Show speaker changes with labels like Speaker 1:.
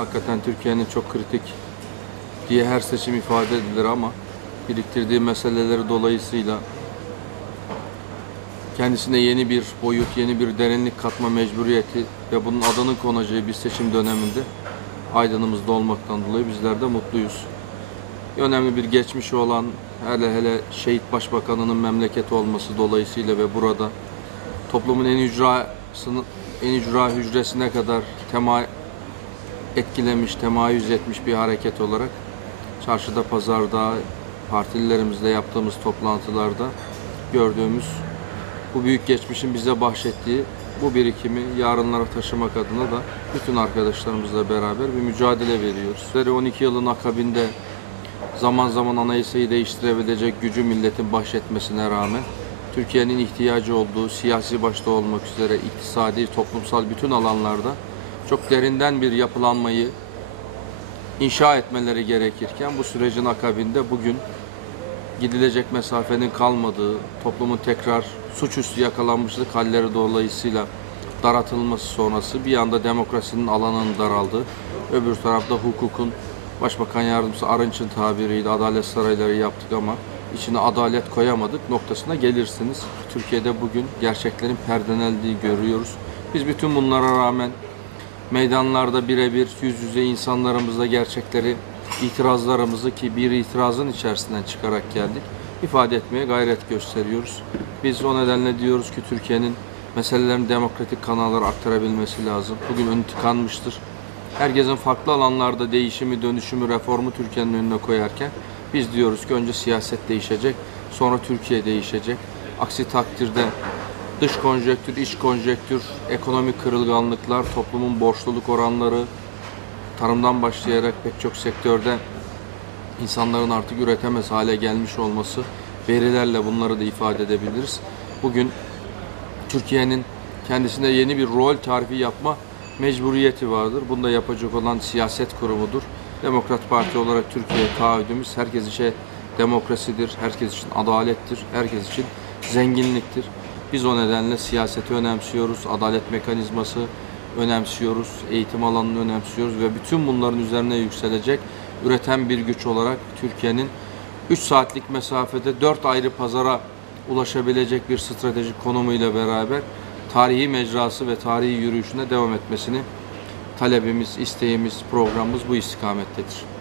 Speaker 1: hakikaten Türkiye'nin çok kritik diye her seçim ifade edilir ama biriktirdiği meseleleri dolayısıyla kendisine yeni bir boyut, yeni bir derinlik katma mecburiyeti ve bunun adının konacağı bir seçim döneminde Aydın'ımızda olmaktan dolayı bizler de mutluyuz. Önemli bir geçmişi olan hele hele şehit başbakanının memleketi olması dolayısıyla ve burada toplumun en ücrasını en ücra hücresine kadar tema etkilemiş, temayüz etmiş bir hareket olarak çarşıda, pazarda, partililerimizle yaptığımız toplantılarda gördüğümüz bu büyük geçmişin bize bahşettiği bu birikimi yarınlara taşımak adına da bütün arkadaşlarımızla beraber bir mücadele veriyoruz. Ve 12 yılın akabinde zaman zaman anayasayı değiştirebilecek gücü milletin bahşetmesine rağmen Türkiye'nin ihtiyacı olduğu siyasi başta olmak üzere iktisadi, toplumsal bütün alanlarda çok derinden bir yapılanmayı inşa etmeleri gerekirken bu sürecin akabinde bugün gidilecek mesafenin kalmadığı, toplumun tekrar suçüstü yakalanmışlık halleri dolayısıyla daratılması sonrası bir anda demokrasinin alanının daraldığı, öbür tarafta hukukun Başbakan Yardımcısı Arınç'ın tabiriyle adalet sarayları yaptık ama içine adalet koyamadık noktasına gelirsiniz. Türkiye'de bugün gerçeklerin perdelendiği görüyoruz. Biz bütün bunlara rağmen meydanlarda birebir yüz yüze insanlarımızla gerçekleri, itirazlarımızı ki bir itirazın içerisinden çıkarak geldik, ifade etmeye gayret gösteriyoruz. Biz o nedenle diyoruz ki Türkiye'nin meselelerini demokratik kanallara aktarabilmesi lazım. Bugün önü tıkanmıştır. Herkesin farklı alanlarda değişimi, dönüşümü, reformu Türkiye'nin önüne koyarken biz diyoruz ki önce siyaset değişecek, sonra Türkiye değişecek. Aksi takdirde dış konjektür, iç konjektür, ekonomik kırılganlıklar, toplumun borçluluk oranları, tarımdan başlayarak pek çok sektörde insanların artık üretemez hale gelmiş olması verilerle bunları da ifade edebiliriz. Bugün Türkiye'nin kendisine yeni bir rol tarifi yapma mecburiyeti vardır. Bunu da yapacak olan siyaset kurumudur. Demokrat Parti olarak Türkiye'ye taahhüdümüz herkes için demokrasidir, herkes için adalettir, herkes için zenginliktir. Biz o nedenle siyaseti önemsiyoruz, adalet mekanizması önemsiyoruz, eğitim alanını önemsiyoruz ve bütün bunların üzerine yükselecek üreten bir güç olarak Türkiye'nin 3 saatlik mesafede 4 ayrı pazara ulaşabilecek bir stratejik konumuyla beraber tarihi mecrası ve tarihi yürüyüşüne devam etmesini talebimiz, isteğimiz, programımız bu istikamettedir.